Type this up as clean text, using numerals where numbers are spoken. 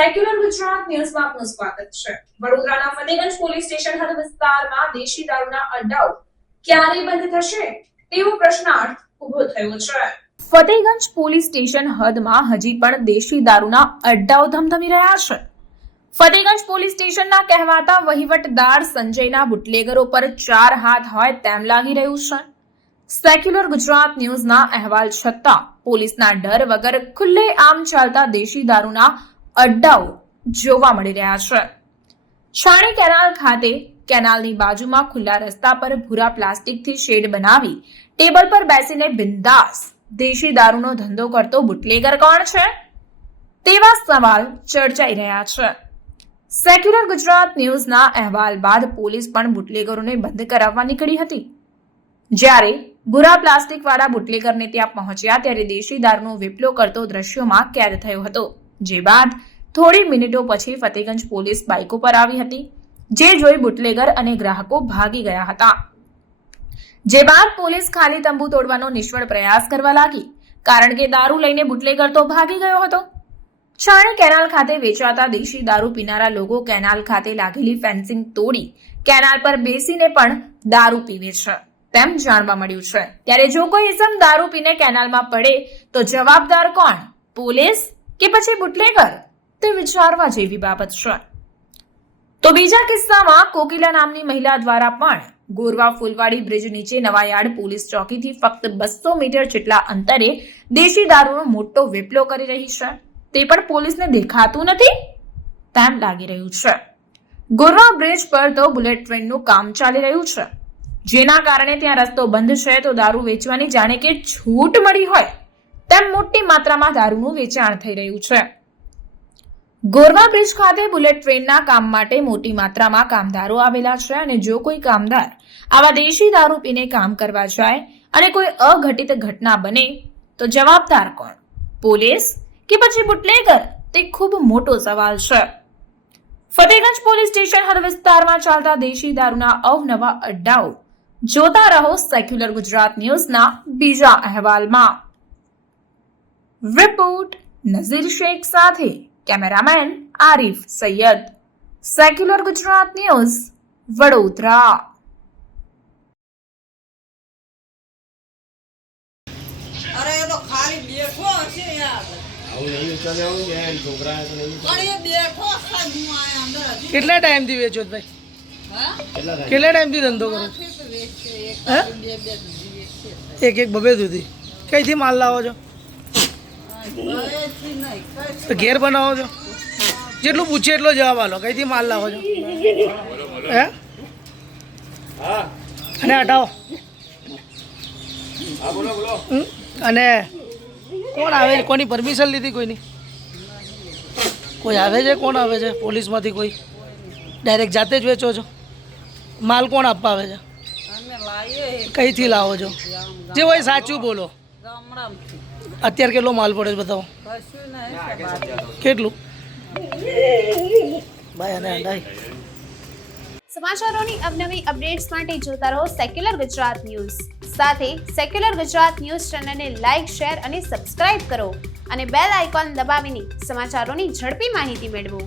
Secular Gujarat ન્યૂઝમાં આપનું સ્વાગત છે। વડોદરાના ફતેગંજ પોલીસ સ્ટેશન હદ વિસ્તારમાં દેશી દારૂના અડ્ડાઓ ક્યારે બંધ થશે તેવો પ્રશ્નાર્થ ઊભો થયો છે। ફતેગંજ પોલીસ સ્ટેશન હદમાં હજી પણ દેશી દારૂના અડ્ડાઓ ધમધમી રહ્યા છે। ફતેગંજ પોલીસ સ્ટેશનના કહેવાતા વહીવટદાર સંજયના બુટલેગરો પર ચાર હાથ હોય તેમ લાગી રહ્યું છે। સેક્યુલર ગુજરાત ન્યૂઝના અહેવાલ છતાં પોલીસના ડર વગર ખુલ્લેઆમ ચાલતા દેશી દારૂના અડ્ડાઓ જોવા મળી રહ્યા છે। છાણી કેનાલ ખાતે કેનાલની બાજુમાં ખુલ્લા રસ્તા પર ભૂરા પ્લાસ્ટિકથી શેડ બનાવી ટેબલ પર બેસીને બિંદાસ દેશી દારૂનો ધંધો કરતો બુટલેગર કોણ છે તેવા સવાલ ચર્ચાઈ રહ્યા છે। સેક્યુલર ગુજરાત ન્યૂઝના અહેવાલ બાદ પોલીસ પણ બુટલેગરોને બંધ કરાવવા નીકળી હતી। જ્યારે ભૂરા પ્લાસ્ટિક વાળા બુટલેગરને ત્યાં પહોંચ્યા ત્યારે દેશી દારૂનો વેપલો કરતો દ્રશ્યોમાં કેદ થયો હતો। જે બાદ થોડી મિનિટો પછી ફતેગંજ પોલીસ બાઇકો પર આવી હતી, જે જોઈ બુટલેગર અને ગ્રાહકો ભાગી ગયા હતા। જે બાદ પોલીસ ખાલી તંબુ તોડવાનો નિષ્ફળ પ્રયાસ કરવા લાગી, કારણ કે દારૂ લઈને બુટલેગર તો ભાગી ગયો હતો। છાણી કેનાલ ખાતે વેચાતા દેશી દારૂ પીનારા લોકો કેનાલ ખાતે લાગેલી ફેન્સિંગ તોડી કેનાલ પર બેસીને પણ દારૂ પીવે છે તેમ જાણવા મળ્યું છે। ત્યારે જો કોઈ ઇસમ દારૂ પીને કેનાલમાં પડે તો જવાબદાર કોણ, પોલીસ કે પછી બુટલેગર, તે વિચારવા જેવી બાબત છે। તો બીજા કિસ્સામાં કોકિલા નામની મહિલા દ્વારા પણ ગોરવા ફૂલવાડી બ્રિજ નીચે નવાયાર્ડ પોલીસ ચોકીથી ફક્ત 200 મીટર જેટલા અંતરે દેશી દારૂનો મોટો વેપલો કરી રહી છે। તે પણ પોલીસને દેખાતું નથી તેમ લાગી રહ્યું છે। ગોરવા બ્રિજ પર તો બુલેટ ટ્રેનનું કામ ચાલી રહ્યું છે, જેના કારણે ત્યાં રસ્તો બંધ છે તો દારૂ વેચવાની જાણે કે છૂટ મળી હોય તેમ મોટી માત્રામાં દારૂનું વેચાણ થઈ રહ્યું છે। ગોરવા બ્રિજ ખાતે બુલેટ ટ્રેનના કામ માટે મોટી માત્રામાં કામદારો આવેલા છે અને જો કોઈ કામદાર આવા દેશી દારૂ પીને કામ કરવા જાય અને કોઈ અઘટિત ઘટના બને તો જવાબદાર કોણ, પોલીસ કે પછી બુટલેગર, તે ખૂબ મોટો સવાલ છે। ફતેગંજ પોલીસ સ્ટેશન હદ વિસ્તારમાં ચાલતા દેશી દારૂના અવનવા અડ્ડાઓ જોતા રહો સેક્યુલર ગુજરાત ન્યૂઝના બીજા અહેવાલમાં। રિપોર્ટ નઝીર શેખ સાથે cameraman Arif Sayyed, secular Gujarat news, Vadodara. અરે એ તો ખાલી બેઠો હશે યાર, આવું નહીં ચાલે, આવું ને છોકરા તો નહીં અરે એ બેઠો હશે, હું આયા અંદર હતી। કેટલા ટાઈમથી વેચો છો ભાઈ? હા, કેટલા ટાઈમથી ધંધો કરો છો? એક હે? બે બે એક બબે સુધી કઈથી માલ લાવો છો? કઈથી નહીં, તો ઘેર બનાવો છો? જેટલું પૂછે એટલો જવાબ આલો, કઈથી માલ લાવો છો? હે? હા અને હટાવો। હા બોલો બોલો। અને કોણ આવે છે? કોની પરમિશન લીધી? કોઈની? કોઈ આવે છે? કોણ આવે છે પોલીસમાંથી? કોઈ ડાયરેક્ટ જાતે જ વેચો છો? માલ કોણ આપવા આવે છે? અમે લાવીએ કઈથી લાવો છો? જે હોય સાચું બોલો। ગામડામાંથી। અત્યારે કેટલો માલ પડે છે બતાવો? કશું નહીં, કેટલું? ભાઈ અને હટાઈ સમાચારોની અવનવી અપડેટ્સ માટે જોતા રહો સેક્યુલર ગુજરાત ન્યૂઝ। સાથે સેક્યુલર ગુજરાત ન્યૂઝ ચેનલને લાઇક, શેર અને સબસ્ક્રાઇબ કરો અને બેલ આઇકોન દબાવીને સમાચારોની ઝડપી માહિતી મેળવો।